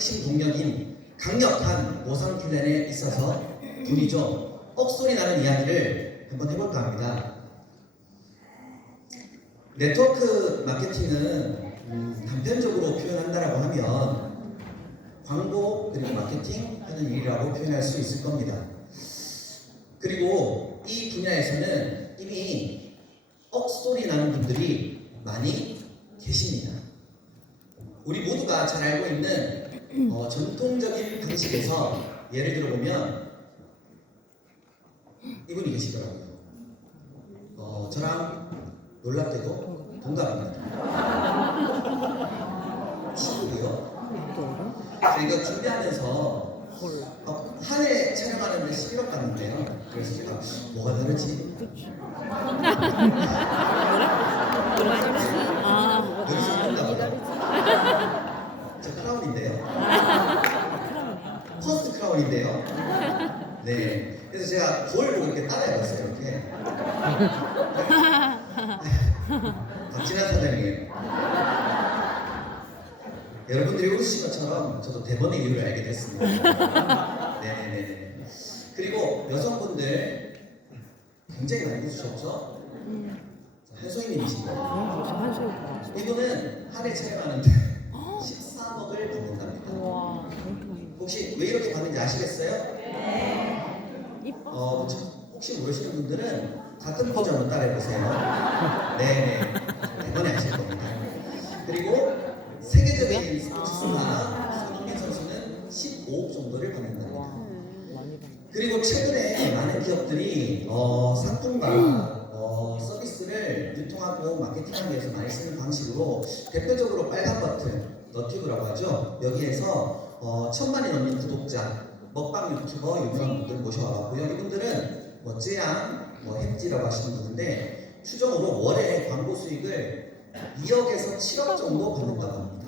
핵심 동력인 강력한 보상 플랜에 있어서 분이 좀 억소리 나는 이야기를 한번 해볼까 합니다. 네트워크 마케팅은 단편적으로 표현한다라고 하면 광고 그리고 마케팅 하는 일이라고 표현할 수 있을 겁니다. 그리고 이 분야에서는 이미 억소리 나는 분들이 많이 계십니다. 우리 모두가 잘 알고 있는 전통적인 방식에서 예를 들어보면 이분이 계시더라고요. 저랑 놀랍게도 동갑입니다. 친구고요. 저희가 준비하면서 한 해 촬영하는데 11억 갔는데요. 그래서 제가 뭐가 다르지? 여기서 그런가 보다. 저 크라운인데요. 퍼스트 크라운인데요. 네. 그래서 제가 거울 보고 이렇게 따라해봤어요. 이렇게. 박진환 사장님. 여러분들이 웃으신 것처럼 저도 대번의 이유를 알게 됐습니다. 네네네. 그리고 여성분들 굉장히 많이 웃으셨죠? 한소희님이신가요? 이분은 한 해 촬영하는데 13억을 받는답니다. 혹시 왜 이렇게 받는지 아시겠어요? 네. 혹시 모르시는 분들은 같은 포즈 한번 따라해보세요. 네네. 대번에 아실 겁니다. 그리고 세계적인 스포츠 스타 손흥민 선수는 15억 정도를 받는답니다. 그리고 최근에 많은 기업들이 상품과 서비스를 유통하고 마케팅하기 위해서 많이 쓰는 방식으로 대표적으로 빨간 버튼, 너튜브라고 하죠. 여기에서 1000만이 넘는 구독자, 먹방 유튜버 유명한 분들 모셔와봤고요. 이분들은 쯔양, 햄찌라고 하시는 분인데 추정으로 월에 광고 수익을 2억에서 7억 정도 받는다고 합니다.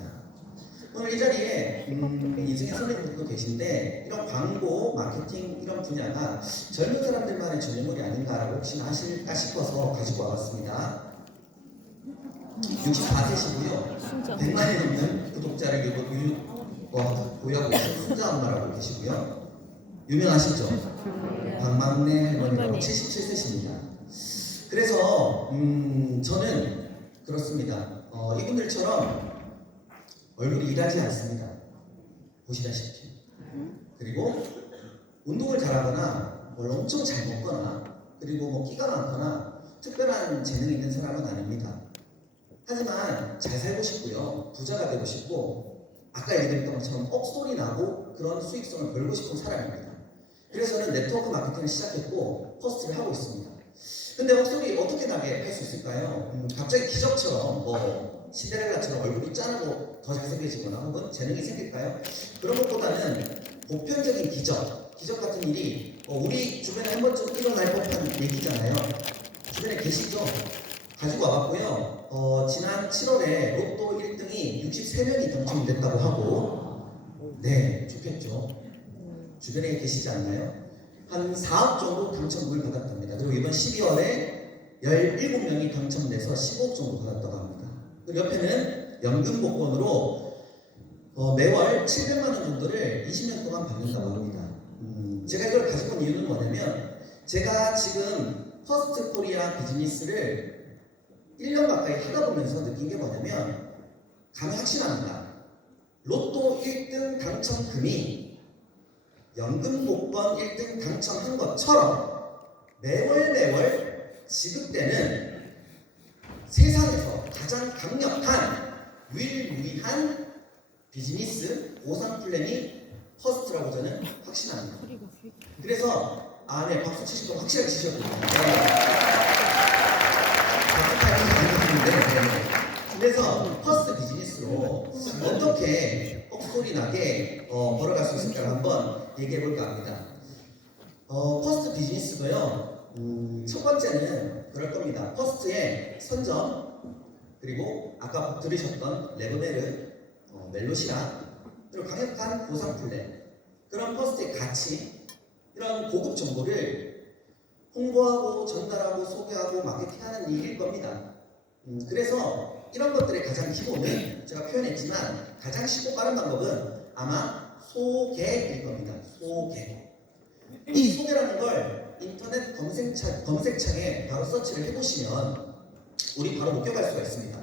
오늘 이 자리에 이승혜 선생님도 계신데 이런 광고, 마케팅 이런 분야가 젊은 사람들만의 전유물이 아닌가라고 혹시나 하실까 싶어서 가지고 와봤습니다. 64세시고요. 100만이 넘는 구독자를 보유하고 계신 순자 엄마라고 계시고요. 유명하시죠? 박막내 할머니라고 77세십니다. 그래서 저는 그렇습니다. 이분들처럼 얼굴이 일하지 않습니다. 보시다시피. 그리고 운동을 잘하거나 뭘 엄청 잘 먹거나 그리고 끼가 많거나 특별한 재능이 있는 사람은 아닙니다. 하지만 잘 살고 싶고요. 부자가 되고 싶고 아까 얘기했던 것처럼 억소리 나고 그런 수익성을 벌고 싶은 사람입니다. 그래서 저는 네트워크 마케팅을 시작했고 퍼스트를 하고 있습니다. 근데 억소리 어떻게 나게 할 수 있을까요? 갑자기 기적처럼 신데렐라처럼 얼굴이 짠하고 더 잘생겨지거나 혹은 재능이 생길까요? 그런 것보다는 보편적인 기적 같은 일이 우리 주변에 한 번쯤 일어날 법한 얘기잖아요. 주변에 계시죠? 가지고 와봤고요. 지난 7월에 로또 1등이 63명이 당첨됐다고 하고 네, 좋겠죠. 주변에 계시지 않나요? 한 4억 정도 당첨금을 받았답니다. 그리고 이번 12월에 17명이 당첨돼서 15억 정도 받았다고 합니다. 그리고 옆에는 연금 복권으로 매월 700만 원 정도를 20년 동안 받는다고 합니다. 제가 이걸 가지고 온 이유는 뭐냐면 제가 지금 퍼스트 코리아 비즈니스를 1년 가까이 하다 보면서 느낀 게 뭐냐면 감이 확실합니다. 로또 1등 당첨금이 연금 복권 1등 당첨한 것처럼 매월 지급되는 세상에서 가장 강력한 유일무이한 비즈니스 보상 플랜이 퍼스트라고 저는 확신합니다. 그래서 네, 박수 치실 거 확실하게 치셔도 됩니다. 그래서 퍼스트 비즈니스로 어떻게 억소리 나게 벌어갈 수 있을까 한번 얘기해 볼까 합니다. 퍼스트 비즈니스고요. 첫 번째는 그럴 겁니다. 퍼스트의 선점, 그리고 아까 들으셨던 레브네르, 멜로시라, 그리고 강력한 보상 플랜, 그런 퍼스트의 가치, 이런 고급 정보를 홍보하고 전달하고 소개하고 마케팅하는 일일 겁니다. 그래서 이런 것들의 가장 기본은 제가 표현했지만 가장 쉽고 빠른 방법은 아마 소개일 겁니다. 소개. 이 소개라는 걸 인터넷 검색창에 바로 서치를 해보시면 우리 바로 목격할 수가 있습니다.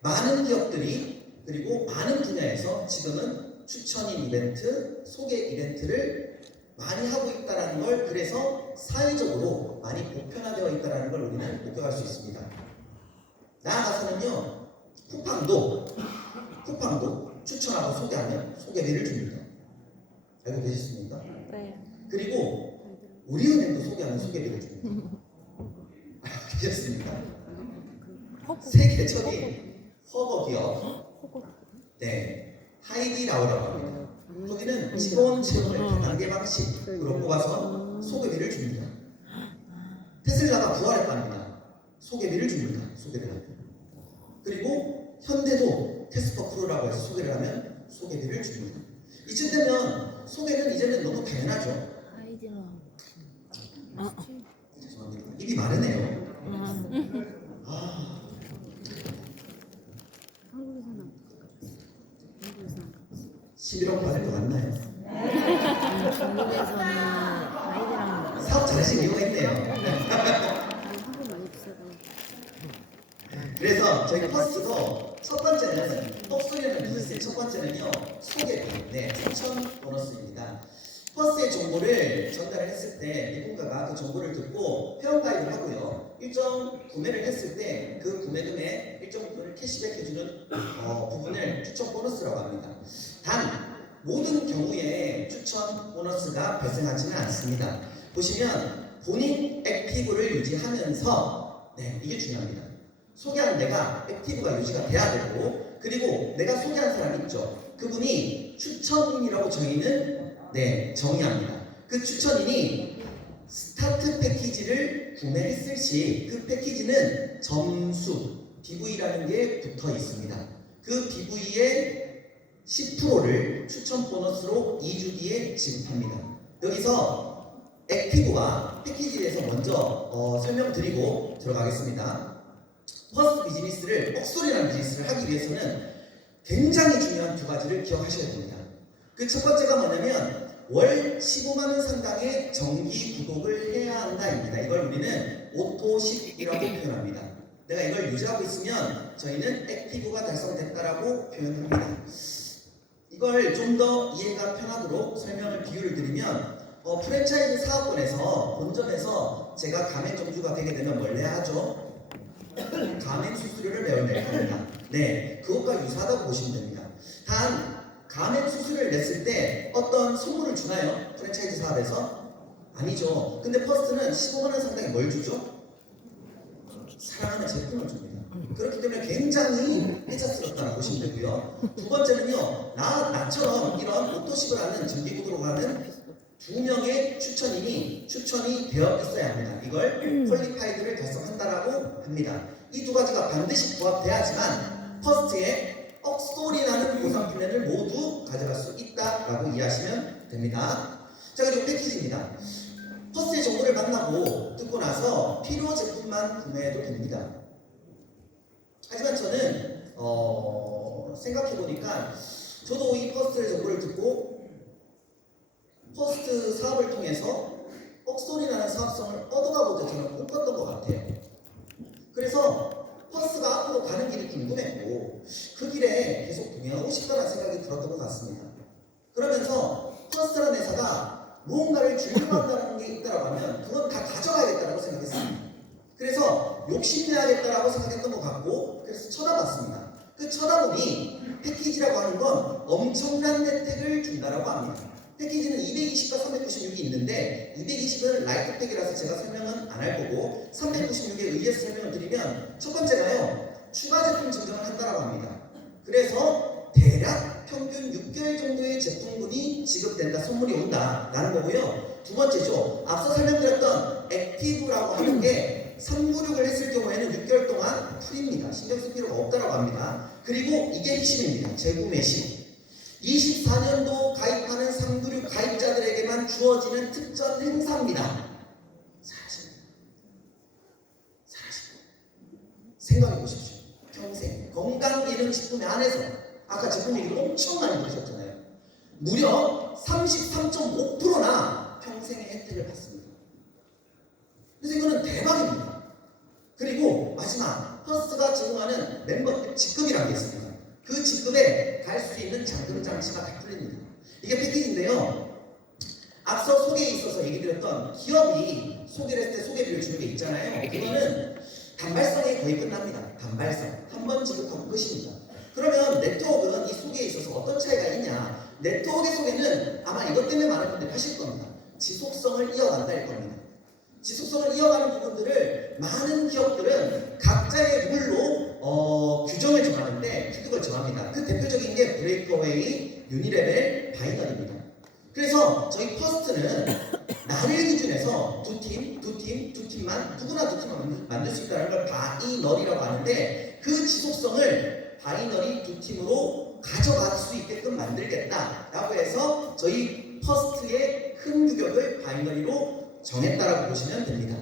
많은 기업들이 그리고 많은 분야에서 지금은 추천인 이벤트, 소개 이벤트를 많이 하고 있다는 걸 그래서 사회적으로 많이 보편화되어 있다는 걸 우리는 목격할 수 있습니다. 나아가서는요, 쿠팡도 추천하고 소개하면 소개비를 줍니다. 알고 계셨습니까? 네. 그리고 우리은행도 소개하면 소개비를 줍니다. 알고 계셨습니까? 세계 초기 허거 기업, 하이디라우라고 합니다. 거기는 직원 채용을 단계 방식으로 뽑아서 소개비를 줍니다. 테슬라가 부활했답니다. 소개비를 줍니다. 소개를 하고. 그리고 현대도 테스퍼 프로라고 해서 소개를 하면 소개비를 줍니다. 이쯤 되면 소개는 이제는 너무 당연하죠. 죄송합니다. 입이 마르네요. 한국에서는 11억 받을 것 같나요? 중국에서는 아이들랑 사업 잘하신 이유가 있네요. 한국 많이 비싸다. 그래서 저희 퍼스도 첫 번째는 똑소리라는 비즈니스의 첫 번째는요, 소개비, 3,000 보너스입니다. 퍼스의 정보를 전달을 했을 때 누군가가 그 정보를 듣고 회원가입을 하고요, 일정 구매를 했을 때 그 구매금의 일정 부분을 캐시백 해주는 부분을 추천 보너스라고 합니다. 단 모든 경우에 추천 보너스가 발생하지는 않습니다. 보시면 본인 액티브를 유지하면서, 이게 중요합니다. 소개한 내가 액티브가 유지가 돼야 되고, 그리고 내가 소개한 사람 있죠, 그분이 추천인이라고 저희는 정의합니다. 그 추천인이 스타트 패키지를 구매했을 시 그 패키지는 점수 DV라는 게 붙어 있습니다. 그 DV의 10%를 추천 보너스로 2주 뒤에 지급합니다. 여기서 액티브와 패키지에 대해서 먼저 설명드리고 들어가겠습니다. 퍼스트 비즈니스를, 억소리라는 비즈니스를 하기 위해서는 굉장히 중요한 두 가지를 기억하셔야 됩니다. 그 첫 번째가 뭐냐면 월 15만 원 상당의 정기 구독을 해야 한다입니다. 이걸 우리는 오토십이라고 표현합니다. 내가 이걸 유지하고 있으면 저희는 액티브가 달성됐다라고 표현합니다. 이걸 좀 더 이해가 편하도록 설명을 비유를 드리면 프랜차이즈 사업권에서 본점에서 제가 가맹점주가 되게 되면 뭘 해야 하죠? 가맹 수수료를 매월 합니다. 그것과 유사하다고 보시면 됩니다. 단 가맹 수수료를 냈을 때 어떤 선물을 주나요? 프랜차이즈 사업에서? 아니죠. 근데 퍼스트는 15만 원 상당의 뭘 주죠? 사랑하는 제품을 줍니다. 그렇기 때문에 굉장히 혜자스럽다고 보시면 되고요. 두 번째는요, 나처럼 이런 오토십을 하는 정기구독으로 가는 2명의 추천이 되어 있어야 합니다. 이걸 퀄리파이드를 달성한다라고 합니다. 이 두 가지가 반드시 부합돼야지만 퍼스트의 억소리라는 보상 플랜을 모두 가져갈 수 있다라고 이해하시면 됩니다. 자, 그리고 패키지입니다. 퍼스트의 정보를 만나고 듣고 나서 필요 제품만 구매해도 됩니다. 하지만 저는 생각해보니까 저도 이 퍼스트의 정보를 듣고 퍼스트 사업을 통해서 억소리라는 사업성을 얻어가고자 저는 꿈꿨던 것 같아요. 그래서 퍼스가 앞으로 가는 길이 궁금했고 그 길에 계속 동행하고 싶다는 생각이 들었던 것 같습니다. 그러면서 퍼스트라는 회사가 무언가를 주려고 한다는 게 있다고 하면 그건 다 가져가야겠다고 생각했습니다. 그래서 욕심내야겠다고 생각했던 것 같고, 그래서 쳐다봤습니다. 그 쳐다보니 패키지라고 하는 건 엄청난 혜택을 준다라고 합니다. 패키지는 220과 396이 있는데 220은 라이트 팩이라서 제가 설명은 안 할 거고 396에 의해서 설명을 드리면, 첫 번째가요, 추가 제품 증정을 한다라고 합니다. 그래서 대략 평균 6개월 정도의 제품군이 지급된다, 선물이 온다라는 거고요. 두 번째죠, 앞서 설명드렸던 액티브라고 하는 게 396을 했을 경우에는 6개월 동안 프리입니다. 신경 쓸 필요가 없다라고 합니다. 그리고 이게 핵심입니다. 재구매 시 24년도 가입하는 396 가입자들에게만 주어지는 특전 행사입니다. 사실 생각해 보십시오. 평생 건강기능식품 안에서 아까 제품 얘기도 엄청 많이 들으셨잖아요. 무려 33.5%나 평생의 혜택을 받습니다. 그래서 이거는 대박입니다. 그리고 마지막 퍼스트가 제공하는 멤버 직급이라는 게 있습니다. 그 직급에 갈 수 있는 잠금 장치가 다 풀립니다. 이게 패키지인데요. 앞서 소개에 있어서 얘기 드렸던 기업이 소개를 했을 때 소개비를 주는 게 있잖아요. 그거는 단발성이 거의 끝납니다. 단발성. 한 번 지급하고 끝입니다. 그러면 네트워크는 이 소개에 있어서 어떤 차이가 있냐? 네트워크의 소개는 아마 이것 때문에 많은 분들이 하실 겁니다. 지속성을 이어간다일 겁니다. 지속성을 이어가는 부분들을 많은 기업들은 각자의 룰로 규정을 정하는데 규격을 정합니다. 그 대표적인 게 브레이크어웨이, 유니레벨, 바이너리입니다. 그래서 저희 퍼스트는 나를 기준해서 두 팀만 누구나 두 팀만 만들 수 있다는 걸 바이너리라고 하는데 그 지속성을 바이너리 두 팀으로 가져갈 수 있게끔 만들겠다라고 해서 저희 퍼스트의 큰 규격을 바이너리로 정했다라고 보시면 됩니다.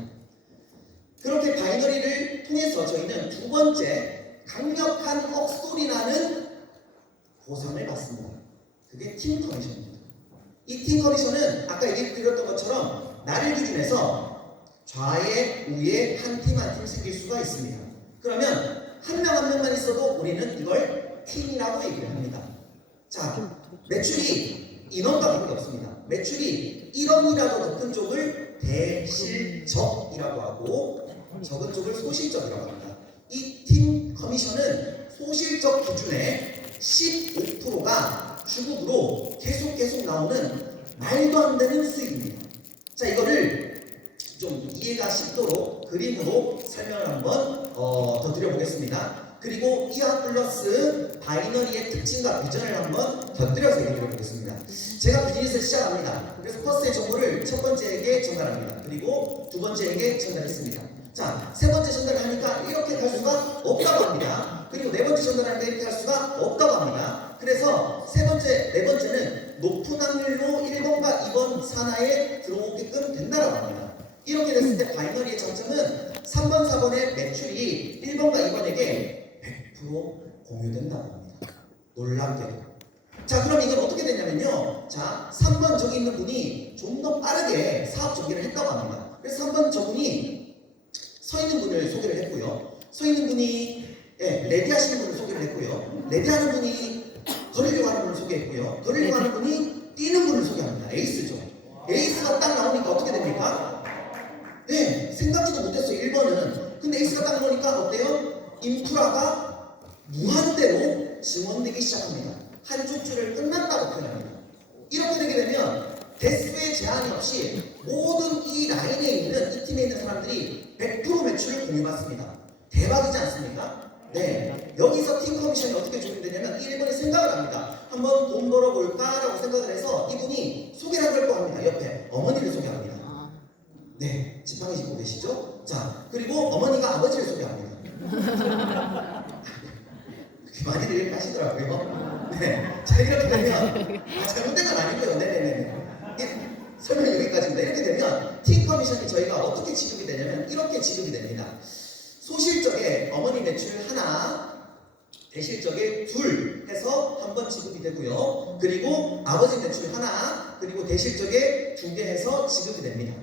그렇게 바이너리를 통해서 저희는 두 번째 강력한 억소리 나는 보상을 받습니다. 그게 팀 커미션입니다. 이 팀 커미션은 아까 얘기 드렸던 것처럼 나를 기준해서 좌에 우에 한 팀 한 팀 생길 수가 있습니다. 그러면 한 명 한 명만 있어도 우리는 이걸 팀이라고 얘기를 합니다. 자, 매출이 인원과 관계없습니다. 매출이 1원이라도 더 큰 쪽을 대실적이라고 하고 적은 쪽을 소실적이라고 합니다. 이 팀 커미션은 소실적 기준의 15%가 주국으로 계속 나오는 말도 안 되는 수익입니다. 자, 이거를 좀 이해가 쉽도록 그림으로 설명을 한번 더 드려보겠습니다. 그리고 이하 플러스 바이너리의 특징과 비전을 한번 곁들여서 얘기해 보겠습니다. 제가 비즈니스를 시작합니다. 그래서 퍼스트의 정보를 첫 번째에게 전달합니다. 그리고 두 번째에게 전달했습니다. 자, 세 번째 전달을 하니까 이렇게 갈 수가 없다고 합니다. 그리고 네 번째 전달하니까 이렇게 할 수가 없다고 합니다. 그래서 세 번째, 네 번째는 높은 확률로 1번과 2번 산하에 들어오게끔 된다고 합니다. 이렇게 됐을 때 바이너리의 장점은 3번, 4번의 매출이 1번과 2번에게 100% 공유된다고 합니다. 놀랍게도. 자, 그럼 이건 어떻게 되냐면요. 자, 3번 저기 있는 분이 좀 더 빠르게 사업 전개를 했다고 합니다. 그래서 3번 저분이 서 있는 분을 소개를 했고요. 서 있는 분이 레디하시는 분을 소개를 했고요. 레디하는 분이 걸으려고 하는 분을 소개했고요. 걸으려고 하는 분이 뛰는 분을 소개합니다. 에이스죠. 에이스가 딱 나오니까 어떻게 됩니까? 네, 생각지도 못했어요. 1번은. 근데 에이스가 딱 나오니까 어때요? 인프라가 무한대로 증원되기 시작합니다. 한쪽 줄을 끝났다고 표현합니다. 이렇게 되게 되면 대수의 제한이 없이 모든 이 라인에 있는 이 팀에 있는 사람들이 100% 매출을 공유받습니다. 대박이지 않습니까? 네, 여기서 팀 커미션이 어떻게 적용되냐면 1번이 생각을 합니다. 한번 돈 벌어볼까라고 생각을 해서 이분이 소개를 하려고 합니다. 옆에 어머니를 소개합니다. 네, 지팡이 짚고 계시죠? 자, 그리고 어머니가 아버지를 소개합니다. 많이들 이렇게 하시더라고요. 네, 자, 이렇게 되면 잘못된 건 아니고요. 네네네. 설명 여기까지입니다. 이렇게 되면 팀 커미션이 저희가 어떻게 지급이 되냐면 이렇게 지급이 됩니다. 소실적에 어머니 매출 하나, 대실적에 둘 해서 한 번 지급이 되고요. 그리고 아버지 매출 하나, 그리고 대실적에 두 개 해서 지급이 됩니다.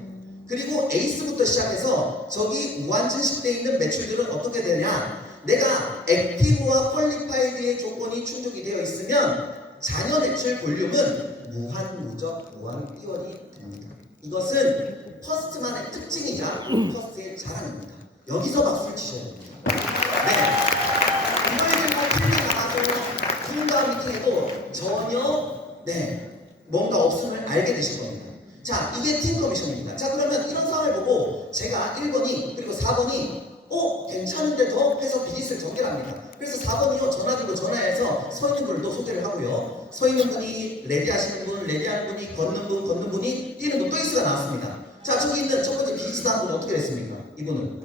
그리고 에이스부터 시작해서 저기 무한증식되어 있는 매출들은 어떻게 되냐? 내가 액티브와 퀄리파이드의 조건이 충족이 되어 있으면 자녀 매출 볼륨은 무한 누적, 무한 띄원이 됩니다. 이것은 퍼스트만의 특징이자 퍼스트의 자랑입니다. 여기서 박수를 치셔야 됩니다. 네. 이거에 대한 틀리 나가서 누군가 미팅해도 전혀 뭔가 없음을 알게 되실 겁니다. 자, 이게 팀 커미션입니다. 자, 그러면 이런 상황을 보고 제가 1번이 그리고 4번이 괜찮은데 더 해서 비즈니스를 전개합니다. 그래서 4번이요 전화기로 전화해서 서 있는 분을 또 소개를 하고요. 서 있는 분이 레디하시는 분, 레디하는 분이 걷는 분이 뛰는 분 또 에이스가 나왔습니다. 자, 저기 있는 첫 번째 비즈니스 한 분은 어떻게 됐습니까? 이분은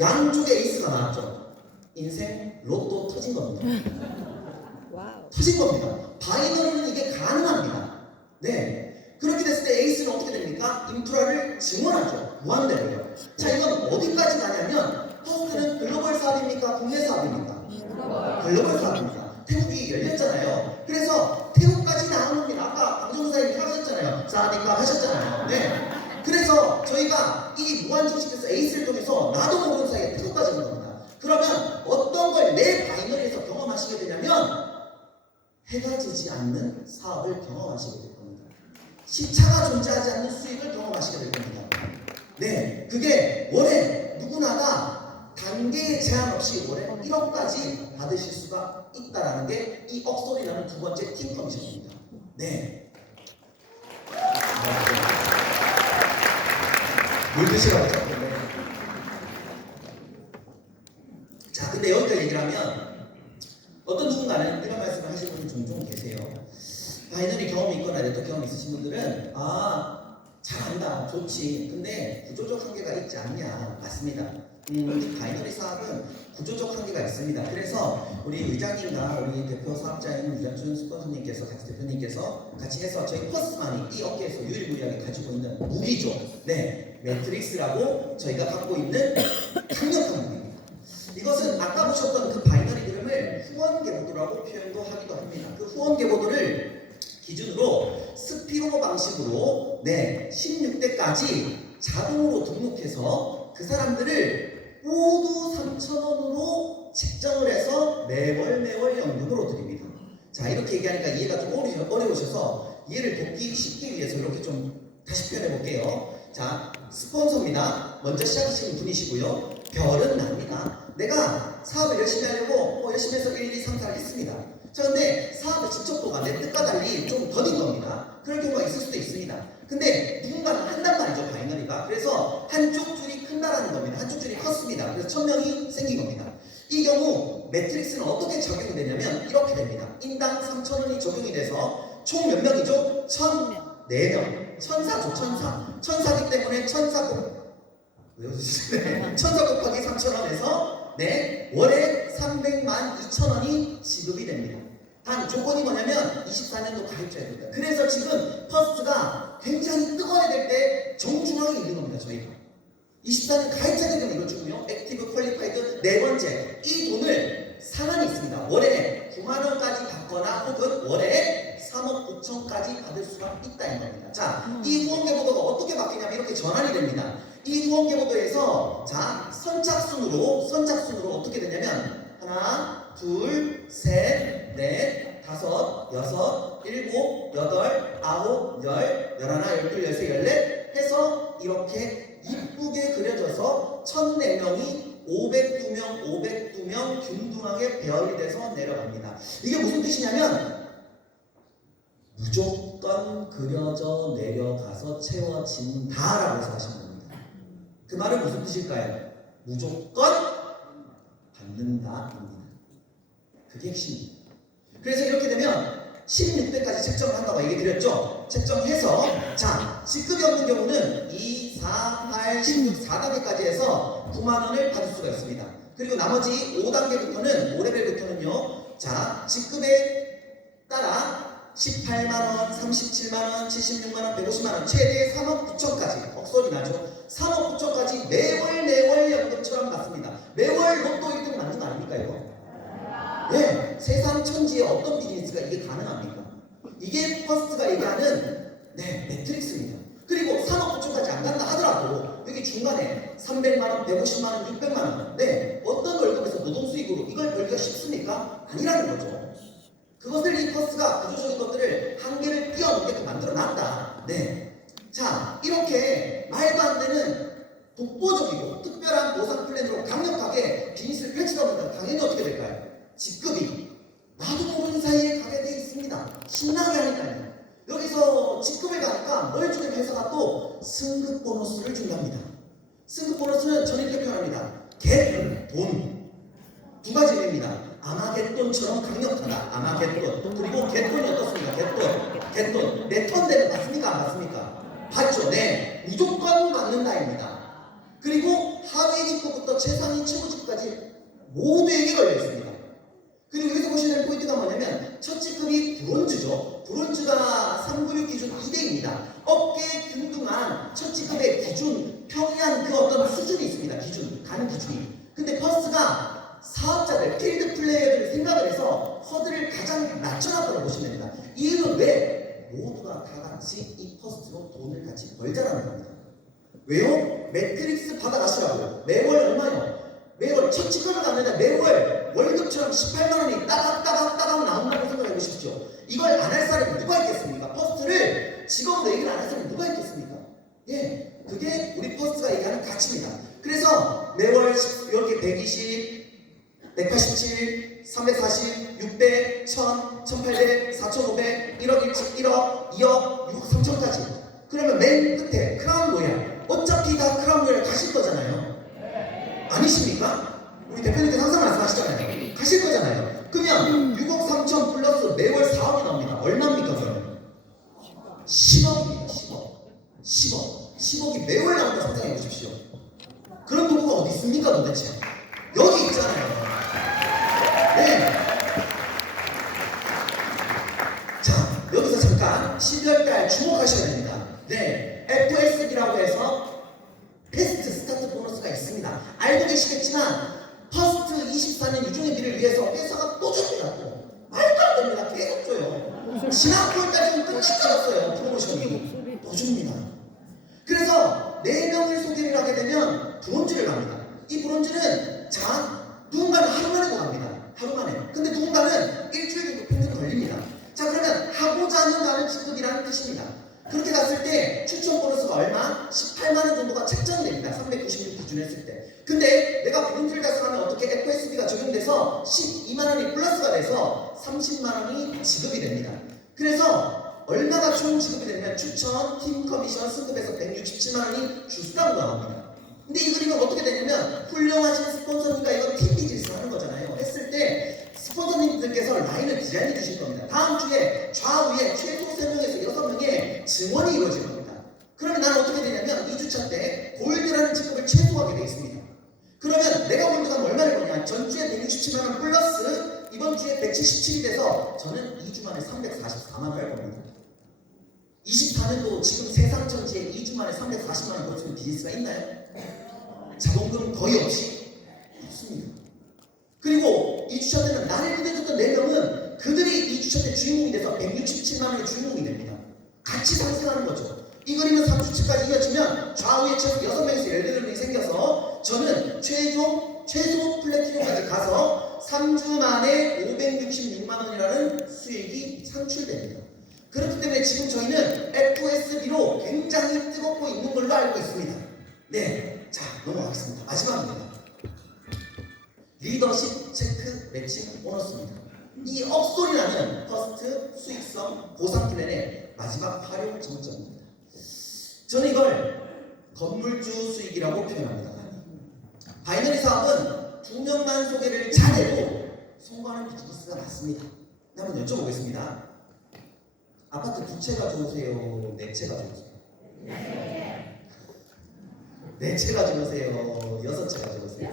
양쪽에 에이스가 나왔죠. 인생 로또 터진 겁니다. 와우. 터진 겁니다. 바이너리는 이게 가능합니다. 네. 그렇게 됐을 때 에이스는 어떻게 됩니까? 인프라를 증원하죠. 무한대로요. 자, 이건 어디까지 가냐면 퍼스트는 글로벌 사업입니까? 국내 사업입니까? 글로벌 사업입니다. 태국이 열렸잖아요. 그래서 태국까지 나옵니다. 아까 방송사님 하셨잖아요. 사디카 하셨잖아요. 네. 그래서 저희가 이 무한중식에서 에이스를 통해서 나도 모르는 사이에 태국까지 온 겁니다. 그러면 어떤 걸 내 바이너리에서 경험하시게 되냐면 해가 지지 않는 사업을 경험하시게 될 겁니다. 시차가 존재하지 않는 수익을 경험하시게 될 겁니다. 네, 그게 월에 누구나가 단계의 제한 없이 월에 1억까지 받으실 수가 있다라는 게 이 억소리라는 두 번째 팀 커미션입니다. 네. 물 드시라고 했죠? 네. 자, 근데 여기까지 얘기를 하면 어떤 누군가는 이런 말씀을 하시는 분이 종종 계세요. 바이너리 경험이 있거나 네트워크 경험이 있으신 분들은 잘한다, 좋지. 근데 구조적 한계가 있지 않냐? 맞습니다. 바이너리 사업은 구조적 한계가 있습니다. 그래서 우리 의장님과 우리 대표 사업자인 유jan준 스폰서님께서 같이 대표님께서 같이 해서 저희 퍼스트만이 이 업계에서 유일무이하게 가지고 있는 무기죠. 네, 매트릭스라고 저희가 갖고 있는 강력한 무기입니다. 이것은 아까 보셨던 그 바이너리 그림을 후원 계보도라고 표현도 하기도 합니다. 그 후원 계보도를 기준으로 스피노 방식으로 16대까지 자동으로 등록해서 그 사람들을 모두 3,000원으로 책정을 해서 매월 연금으로 드립니다. 자, 이렇게 얘기하니까 이해가 좀 어려우셔서 이해를 돕기 쉽기 위해서 이렇게 좀 다시 표현해 볼게요. 자, 스폰서입니다. 먼저 시작하시는 분이시고요. 별은 납니다. 내가 사업을 열심히 하려고 열심히 해서 1, 2, 3, 4를 했습니다. 자, 근데 사업의 진척도가 내 뜻과 달리 좀 더딘 겁니다. 그럴 경우가 있을 수도 있습니다. 근데 누군가는 한단 말이죠, 바이너리가. 그래서 한쪽 줄이 큰다라는 겁니다. 한쪽 줄이 컸습니다. 그래서 1,000명이 생긴 겁니다. 이 경우 매트릭스는 어떻게 적용이 되냐면 이렇게 됩니다. 인당 3,000원이 적용이 돼서 총 몇 명이죠? 1,004명. 천사죠, 천사. 천사기 때문에 천사 곱하기 3,000원에서 월에 300만 2천원이 지급이 됩니다. 단 조건이 뭐냐면 24년도 가입자야 됩니다. 그래서 지금 퍼스트가 굉장히 뜨거워야 될 때 정중앙에 있는 겁니다. 저희가 24년 가입자 되면 이거 주고요. 액티브 퀄리파이드 네 번째, 이 돈을 상한이 있습니다. 월에 9만원까지 받거나 혹은 월에 3억 9천까지 받을 수가 있다는 겁니다. 자, 이 후원계보도가 어떻게 바뀌냐면 이렇게 전환이 됩니다. 이 후원계보도에서 자, 선착순으로 어떻게 되냐면 하나, 둘, 셋, 넷, 다섯, 여섯, 일곱, 여덟, 아홉, 열, 열하나, 열둘, 열세, 열넷 해서 이렇게 이쁘게 그려져서 1,004명이 502명 균등하게 배열이 돼서 내려갑니다. 이게 무슨 뜻이냐면 무조건 그려져 내려가서 채워진다라고 해서 하시면 됩니다. 그 말은 무슨 뜻일까요? 무조건 받는다입니다. 그게 핵심입니다. 그래서 이렇게 되면 16대까지 책정을 한다고 얘기 드렸죠? 책정해서 자, 직급이 없는 경우는 2, 4, 8, 16, 4단계까지 해서 9만원을 받을 수가 있습니다. 그리고 나머지 5단계부터는 5레벨부터는요, 자, 직급에 따라 18만원, 37만원, 76만원, 150만원, 최대 3억 9천까지, 억소리 나죠? 3억 9천까지 매월 연금처럼 받습니다. 매월 로또 1등 맞는 거 아닙니까, 이거? 네, 세상 천지에 어떤 비즈니스가 이게 가능합니까? 이게 퍼스트가 얘기하는 매트릭스입니다. 그리고 3억 9천까지 안 간다 하더라도 여기 중간에 300만원, 150만원, 600만원 어떤 월급에서 노동수익으로 이걸 벌기가 쉽습니까? 아니라는 거죠. 그것을 이 퍼스트가 구조적인 것들을 한계를 뛰어넘게끔 만들어놨다. 자, 이렇게 말도 안 되는 독보적이고 특별한 보상 플랜으로 강력하게 비즈니스를 펼치다 보니까 당연히 어떻게 될까요? 직급이 나도 모르는 사이에 가게 돼 있습니다. 신나게 하니까요. 여기서 직급을 가니까 뭘 주는 회사가 또 승급 보너스를 준답니다. 승급 보너스는 저는 이렇게 표현합니다. 돈. 두 가지 의미입니다. 아마겟돈처럼 강력하다. 아마겟돈. 그리고 겟돈이 어떻습니까? 겟돈. 내 턴대는 맞습니까? 안 맞습니까? 맞죠? 네. 무조건 맞는다입니다. 그리고 하위 직급부터 최상위 최고직까지 모두에게 걸려 있습니다. 그리고 여기서 보시는 포인트가 뭐냐면 첫 직급이 브론즈죠. 보십시오. 브론즈가 396 기준 2대입니다. 어깨 균등한 첫 직업의 기준, 평이한 그 어떤 수준이 있습니다. 기준, 가는 기준이. 근데 퍼스트가 사업자들, 필드 플레이어들을 생각을 해서 허들을 가장 낮춰놨다고 보시면 됩니다. 이유는 왜? 모두가 다 같이 이 퍼스트로 돈을 같이 벌자라는 겁니다. 왜요? 매트릭스 받아가시라고요. 매월 얼마요? 매월 첫 직업을 갔는데 매월 월급처럼 18만 원이 따닥따닥 나온다고 생각해 보십시오. 이걸 안 할 사람이 누가 있겠습니까? 퍼스트를 직업으로 얘기를 안 할 사람이 누가 있겠습니까? 예, 그게 우리 퍼스트가 얘기하는 가치입니다. 그래서 매월 이렇게 120, 187, 340, 600, 1000, 1800, 4500, 1억 1억, 2억, 6억 3천까지. 그러면 맨 끝에 크라운 로얄. 어차피 다 크라운 로얄 가실 거잖아요. 아니십니까? 우리 대표님께서 항상 말씀하시잖아요. 가실 거잖아요. 그러면 6억 3천 플러스 매월 4억이 나옵니다. 얼마입니까 그러면? 10억입니다. 10억이 매월 나온다 상상해 보십시오. 그런 도구가 어디 있습니까 도대체? 여기 있잖아요. 네. 자, 여기서 잠깐 12월달 주목하셔야 됩니다. 네, FSB라고 해서 패스트 스타트 보너스가 있습니다. 알고 계시겠지만 퍼스트 24년 유종의 미를 위해서 회사가 또 줍니다. 또 말도 안 됩니다. 계속 줘요. 지난 9월까지는 끝났지 않았어요. 프로모션이 또 줍니다. 그래서 4명을 소개를 하게 되면 브론즈를 갑니다. 이 브론즈는 누군가는 하루 만에도 갑니다. 하루 만에. 근데 누군가는 일주일 정도 평균 걸립니다. 자, 그러면 하고자 하는 가는 직급이라는 뜻입니다. 그렇게 갔을 때 추천 보너스가 얼마? 18만 원 정도가 책정됩니다. 396 기준 했을 때. 근데 내가 브론즈를 달성하면 어떻게 FSB가 적용돼서 12만 원이 플러스가 돼서 30만 원이 지급이 됩니다. 그래서 얼마가 총 지급이 되면 추천, 팀 커미션, 승급해서 167만 원이 주스당으로 나옵니다. 근데 이 그림은 어떻게 되냐면 훌륭하신 스폰서님과 이건 팀 비즈니스를 하는 거잖아요. 했을 때 스폰서님들께서 라인을 디자인해 주실 겁니다. 다음 주에 좌우에 최소 3명에서 6명의 증원이 이루어질 겁니다. 그러면 나는 어떻게 되냐면 2주차 때 골드라는 직급을 최소하게 되어 있습니다. 그러면 내가 골드 가면 얼마를 버냐? 전주에 167만 원 플러스 이번 주에 177이 돼서 저는 2주 만에 344만 벌 겁니다. 24년도 지금 세상 전체에 2주 만에 340만 원 벌 수 있는 비즈니스가 있나요? 자본금 거의 없이 없습니다. 그리고 2주차 때는 나를 기대줬던 4명은 그들이 2주차 때 주인공이 돼서 167만 원의 주인공이 됩니다. 같이 상승하는 거죠. 이 그림은 3주차까지 이어지면 좌우에 최소 6명에서 18명이 생겨서 저는 최소 플래티넘까지 가서 3주 만에 566만 원이라는 수익이 창출됩니다. 그렇기 때문에 지금 저희는 FSB로 굉장히 뜨겁고 있는 걸로 알고 있습니다. 네, 자 넘어가겠습니다. 마지막입니다. 리더십 체크 매칭 보너스입니다. 이 억소리 나는 퍼스트 수익성 보상 플랜의 마지막 활용 정점입니다. 저는 이걸 건물주 수익이라고 표현합니다. 바이너리 사업은 2명만 소개를 잘해도 성공하는 비즈니스가 맞습니다. 한번 여쭤보겠습니다. 아파트 2채가 좋으세요? 4채가 좋으세요? 네 채가 좋으세요? 6채가 좋으세요?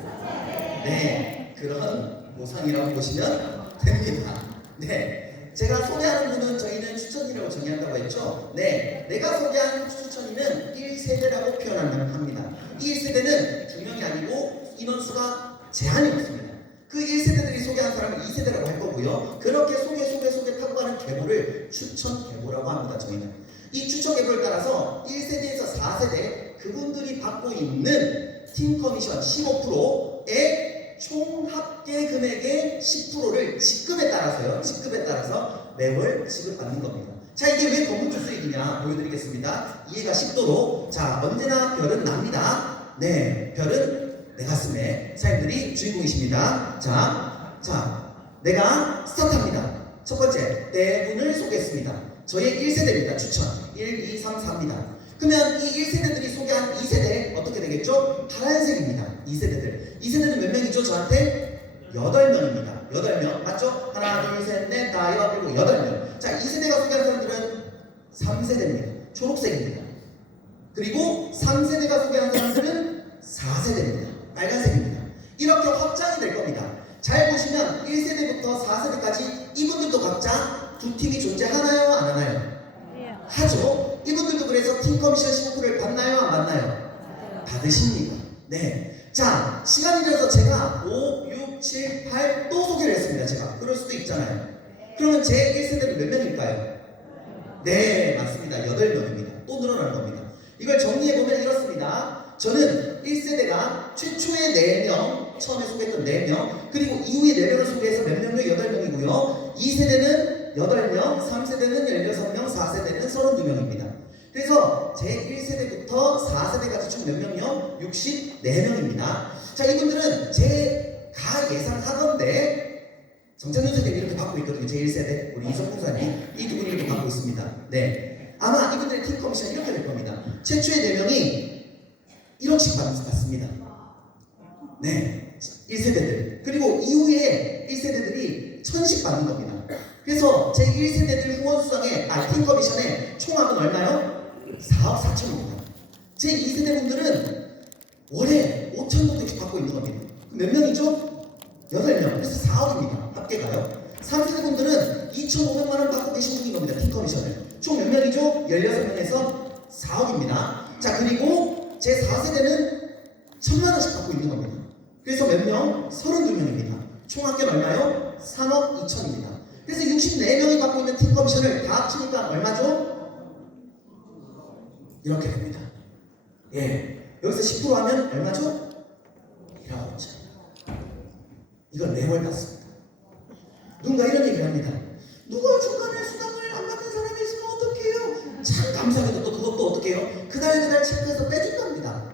네, 그런 보상이라고 보시면 됩니다. 네, 제가 소개하는 분은 저희는 추천이라고 정의한다고 했죠. 네, 내가 소개하는 추천이는 1세대라고 표현합니다. 이 1세대는 2명이 아니고 인원수가 제한이 없습니다. 그 1세대들이 소개한 사람은 2세대라고 할 거고요. 그렇게 소개 타고 가는 계보를 추천 계보라고 합니다. 저희는 이 추천 계보를 따라서 1세대에서 4세대 그분들이 받고 있는 팀 커미션 15%의 총 합계 금액의 10%를 직급에 따라서 매월 지급받는 겁니다. 자, 이게 왜 건물주 수익이냐 보여드리겠습니다. 이해가 쉽도록. 자, 언제나 별은 납니다. 네, 별은 내 가슴에 사인들이 주인공이십니다. 자, 내가 스타트합니다. 첫 번째, 4분을 소개했습니다. 저의 1세대입니다. 추천. 1, 2, 3, 4입니다. 그러면 이 1세대들이 소개한 2세대 어떻게 되겠죠? 파란색입니다. 2세대들. 2세대는 몇 명이죠? 저한테 8명입니다. 8명. 맞죠? 하나, 둘, 셋, 넷, 다, 여, 그리고 8명. 자, 2세대가 소개한 사람들은 3세대입니다. 초록색입니다. 그리고 3세대가 소개한 사람들은 4세대입니다. 빨간색입니다. 이렇게 확장이 될 겁니다. 잘 보시면 1세대부터 4세대까지 이분들도 각자 두 팀이 존재하나요? 안 하나요? 하죠. 이분들도 그래서 팀 커미션 신고를 받나요? 안 받나요? 받으십니다. 네. 자, 시간이 들어서 제가 5, 6, 7, 8 또 소개를 했습니다. 제가. 그럴 수도 있잖아요. 그러면 제 1세대는 몇 명일까요? 네, 맞습니다. 8명입니다. 또 늘어나는 겁니다. 이걸 정리해보면 이렇습니다. 저는 1세대가 최초의 4명, 처음에 소개했던 4명, 그리고 이후에 4명을 소개해서 몇 명요? 8명이고요. 2세대는 8명, 3세대는 16명, 4세대는 32명입니다. 그래서 제 1세대부터 4세대까지 총 몇 명요? 64명입니다. 자, 이분들은 제가 예상하던데 정찬윤 선생님이 이렇게 받고 있거든요. 제 1세대 우리 이성봉사님 이 두 분이 이렇게 받고 있습니다. 네, 아마 이분들의 팀 커미션 이렇게 될 겁니다. 최초의 4명이 1억씩 받습니다. 네, 1세대들. 그리고 이후에 1세대들이 1000씩 받는 겁니다. 그래서 제 1세대들 후원 수당의 팀 커미션의 총합은 얼마요? 4억 4천입니다. 제 2세대 분들은 월에 5천 정도씩 받고 있는 겁니다. 몇 명이죠? 8명. 그래서 4억입니다. 합계가요. 3세대 분들은 2,500만 원 받고 계신 분인 겁니다. 팀 커미션을. 총 몇 명이죠? 16명에서 4억입니다. 자, 그리고 제 4세대는 1,000만 원씩 받고 있는 겁니다. 그래서 몇 명? 32명입니다. 총 합계는 얼마요? 3억 2천입니다. 그래서 64명이 받고 있는 팀 커미션을 다 합치니까 얼마죠? 이렇게 됩니다. 예, 여기서 10% 하면 얼마죠? 1억 5천. 이건 매월 받습니다. 누군가 이런 얘기를 합니다. 누가 중간에 수당을 안 받는 사람이 있으면 어떡해요? 참 감사하게도 또 그것도 어떡해요? 그날 체크해서 빼준답니다.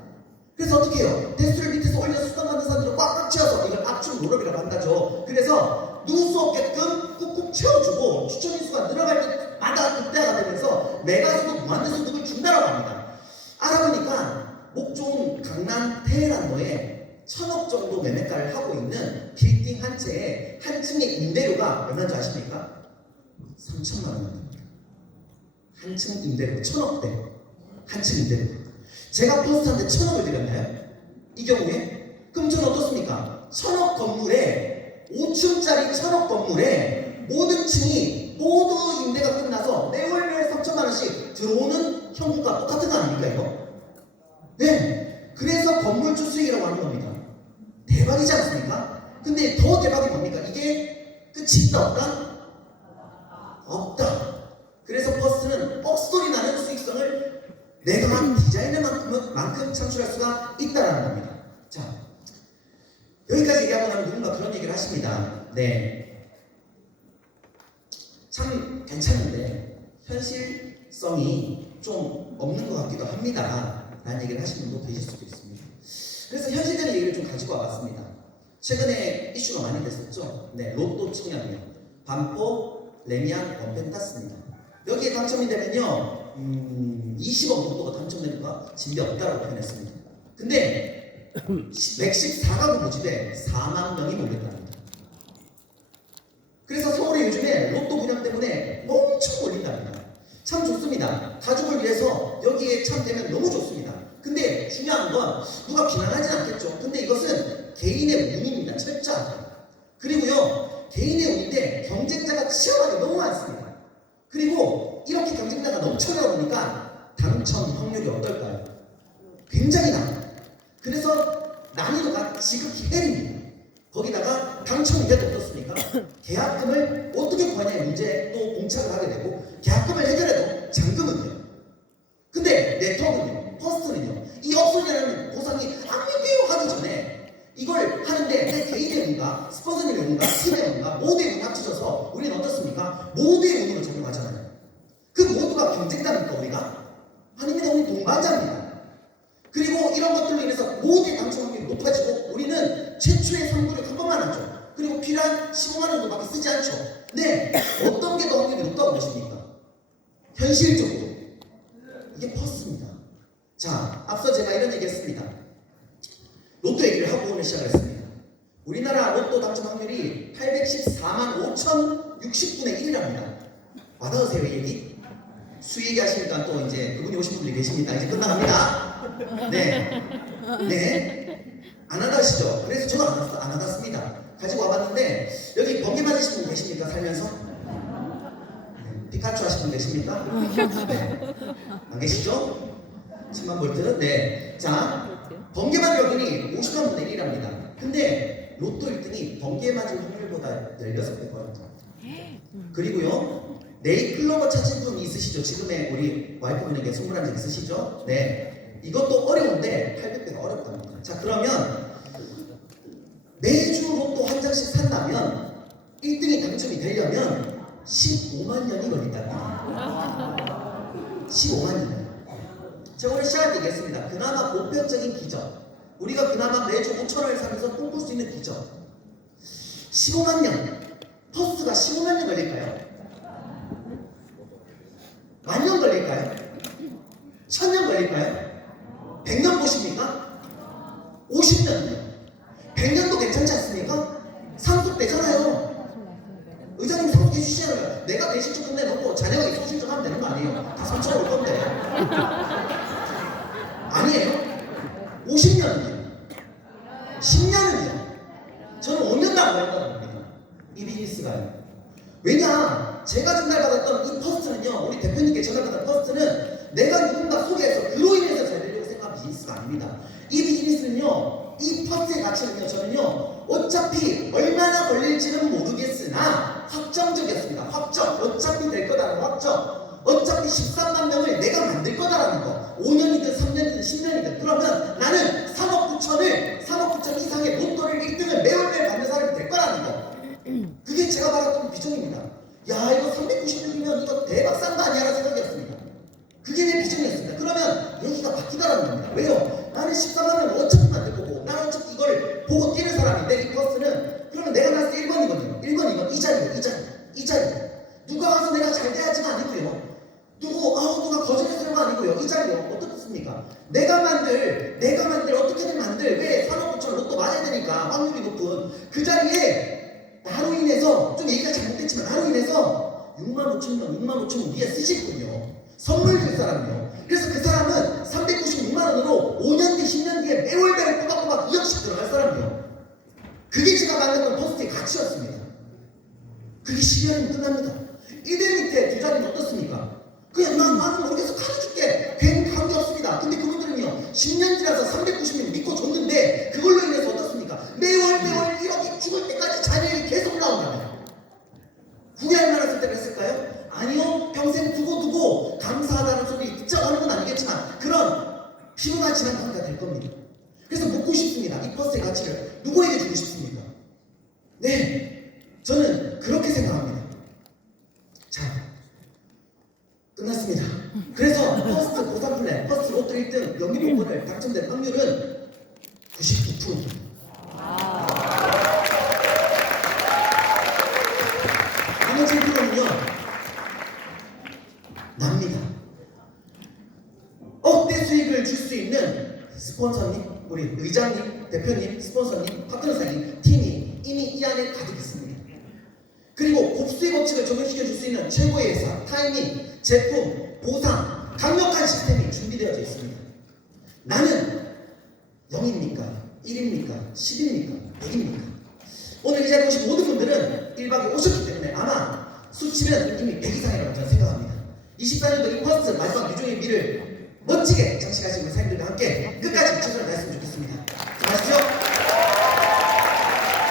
그래서 어떻게 해요? 대수를 밑에서 올려서 수당 받는 사람들을 꽉꽉 채워서 이걸 압축 노력이라고 한다죠. 그래서 누울 수 없게끔 꾹꾹 채워주고 추천 인수가 늘어갈 때마다 극대화가 되면서 매가수도 무한대 소득을 준다라고 합니다. 알아보니까 목 좋은 강남 테헤란로에 1,000억 정도 매매가를 하고 있는 빌딩 한 채에 한 층의 임대료가 얼마인지 아십니까? 3천만 원입니다. 한 층 임대료 1,000억대. 한 층 임대료. 제가 포스트한테 1,000억을 드렸나요? 이 경우에? 그럼 저는 어떻습니까? 1,000억 건물에 5층짜리 1,000억 건물에 모든 층이 모두 임대가 끝나서 매월 3천만 원씩 들어오는 형국과 똑같은 거 아닙니까 이거? 네. 그래서 건물주 수익이라고 하는 겁니다. 대박이지 않습니까? 근데 더 대박이 뭡니까? 이게 끝이 있다 없다? 없다. 그래서 퍼스트는 뻑소리 나는 수익성을 내가 한 디자이너만큼 창출할 수가 있다는 겁니다. 자, 여기까지 얘기하고 나면 누군가 그런 얘기를 하십니다. 네, 참 괜찮은데 현실성이 좀 없는 것 같기도 합니다 라는 얘기를 하시는 분도 계실 수도 있습니다. 그래서 현실적인 얘기를 좀 가지고 와봤습니다. 최근에 이슈가 많이 됐었죠. 네, 로또 청약이요. 반포, 레미안, 원펜 땄습니다. 여기에 당첨이 되면요 20억 정도가 당첨되니까 진배 없다라고 표현했습니다. 근데 114가구 모집에 4만 명이 몰렸답니다. 그래서 서울에 요즘에 로또 분양 때문에 엄청 몰린답니다. 참 좋습니다. 가족을 위해서 여기에 참되면 너무 좋습니다. 근데 중요한 건 누가 비난하진 않겠죠. 근데 이것은 개인의 운입니다. 철저하게. 그리고요 개인의 운인데 경쟁자가 치열하게 너무 많습니다. 그리고 이렇게 경쟁자가 넘쳐나다 보니까 당첨 확률이 어떨까요? 굉장히 낮아요. 그래서 난이도가 지극히 L입니다. 거기다가 당첨이 돼도 어떻습니까? 계약금을 어떻게 구하냐의 문제에 또 봉착을 하게 되고 계약금을 해결해도 잔금은요. 근데 네트워크는요, 퍼스트는요, 이 업소냐는 보상이 안 믿겨요 하기 전에 이걸 하는데 내 개인의 운과 스폰서님의 운과 팀의 운과 모두의 운이 합쳐져서 우리는 어떻습니까? 모두의 운으로 작용하잖아요. 그 모두가 경쟁자입니까 우리가? 아닙니다. 우리 동반자입니다. 그리고 이런 것들로 인해서 모두의 당첨 확률이 높아지고 우리는 최초의 선물을 한 번만 하죠. 그리고 필요한 15만 원 정도밖에 쓰지 않죠. 네, 어떤 게 더 확률이 높다고 보십니까? 현실적으로 이게 퍼스입니다. 자, 앞서 제가 이런 얘기 했습니다. 로또 얘기를 하고 오늘 시작을 했습니다. 우리나라 로또 당첨 확률이 814만 5,060분의 1이랍니다. 와닿으세요 이 얘기? 수익 하시니까 또 이제 그분이 오신 분들이 계십니다. 이제 끝나갑니다. 네, 네, 안 와닿으시죠? 그래서 저도 안 와닿습니다. 가지고 와봤는데 여기 번개 맞으신 분 계십니까 살면서? 피카츄 하시는 분 계십니까? 네. 안 계시죠? 10만 볼트. 네. 자, 번개 맞을 확률이 50만 분의 1이랍니다. 근데 로또 1등이 번개 맞을 확률보다 16배 벌었죠. 그리고요, 네잎클로버 찾은 분 있으시죠? 지금의 우리 와이프분에게 선물한 적 있으시죠? 네. 이것도 어려운데 800배가 어렵답니다. 자, 그러면 매주 로또 한 장씩 산다면 1등이 당첨이 되려면 15만 년이 걸린답니다. 15만 년. 제가 오늘 시작할 때 얘기했습니다. 그나마 보편적인 기적. 우리가 그나마 매주 5,000원을 사면서 꿈꿀 수 있는 기적. 15만 년. 퍼스가 15만 년 걸릴까요? 만년 걸릴까요? 1000년 걸릴까요? 100년 보십니까? 50년이요. 100년도 괜찮지 않습니까? 상속되잖아요. 의장님 상속해 주시잖아요. 내가 대신 좀 끝내놓고 자녀가 이소 신청하면 되는 거 아니에요? 다 상처가 올 건데. 아니에요? 50년은요? 10년은요? 저는 5년도 안 걸린다고 봅니다. 이 비즈니스가요. 왜냐? 제가 전달받았던 이 퍼스트는요, 우리 대표님께 전달받은 퍼스트는 내가 누군가 소개해서 그로 인해서 잘 되려고 생각한 비즈니스가 아닙니다. 이 비즈니스는요, 이 퍼스트의 가치는요, 저는요, 어차피 얼마나 걸릴지는 모르겠으나 확정적이었습니다. 확정. 어차피 될 거다라는 확정. 어차피 13만 명을 내가 만들 거다라는 거. 5년이든 3년이든 10년이든. 그러면 나는 3억 9천 이상의 로또를 1등을 매월 받는 사람이 될 거라는 거. 그게 제가 바랐던 비전입니다. 야, 이거 396이면 이거 대박 싼 거 아니야라는 생각이었습니다. 그게 내 비전이었습니다. 그러면 얘기가 바뀌다라는 겁니다. 왜요? 나는 14만 명을 어차피 만들 거고, 나는 어차피 이걸 보고 뛰는 사람인데, 이 버스는. 그러면 내가 나서 1번이거든요. 1번, 2번, 이 자리요. 누가 와서 내가 잘 돼야지가 아니고요. 누가 거짓말하는 거 아니고요. 이 자리요. 어떻습니까? 내가 만들, 어떻게든 만들, 왜 3억 9천 로또 맞아야 되니까, 확률이 높은 그 자리에 나로 인해서, 좀 얘기가 잘못됐지만, 나로 인해서 6만 5천 명 위에 쓰시군요. 선물 줄 사람이요. 그래서 그 사람은 396만 원으로 5년 뒤, 10년 뒤에 매월 꼬박꼬박 2억씩 들어갈 사람이요. 그게 제가 만들었던 퍼스트의 가치였습니다. 그게 12년이면 끝납니다. 1대 밑에 두 자리는 어떻습니까? 그냥 나는 모르겠어. 가르쳐줄게. 괜히 관계없습니다. 근데 그분들은요, 10년 지나서 390명 믿고 줬는데, 그걸로 인해서 어떻습니까? 매월 1억이 죽을 때까지 자녀이 계속 나온다면. 후회할 만한 선택을 했을까요? 아니요. 평생 두고 감사하다는 소리 듣자고 하는 건 아니겠지만, 그런 피로가 지난 관계가 될 겁니다. 그래서 묻고 싶습니다. 이 퍼스의 가치를 누구에게 주고 싶습니까? 네, 저는 그렇게 생각합니다. 자, 끝났습니다. 그래서 퍼스트 보상 플랜, 퍼스트 로또 1등 영입본을 당첨될 확률은 99%입니다. 나머지 1%는요, 납니다. 억대 수익을 줄 수 있는 스폰서님, 우리 의장님, 대표님, 스폰서님, 파트너사님, 팀이 이미 이 안에 가득 있습니다. 그리고 곱수의 법칙을 적용시켜 줄 수 있는 최고의 회사, 타이밍, 제품, 보상, 강력한 시스템이 준비되어져 있습니다. 나는 0입니까? 1입니까? 10입니까? 100입니까? 오늘 이 자리에 오신 모든 분들은 1박에 오셨기 때문에 아마 수치는 이미 100 이상이라고 저는 생각합니다. 24년도 이 퍼스트 마지막 유종의 미를 멋지게 장식하시는 사장님들과 함께 끝까지 최선을 다했으면 좋겠습니다. 수고하십시오.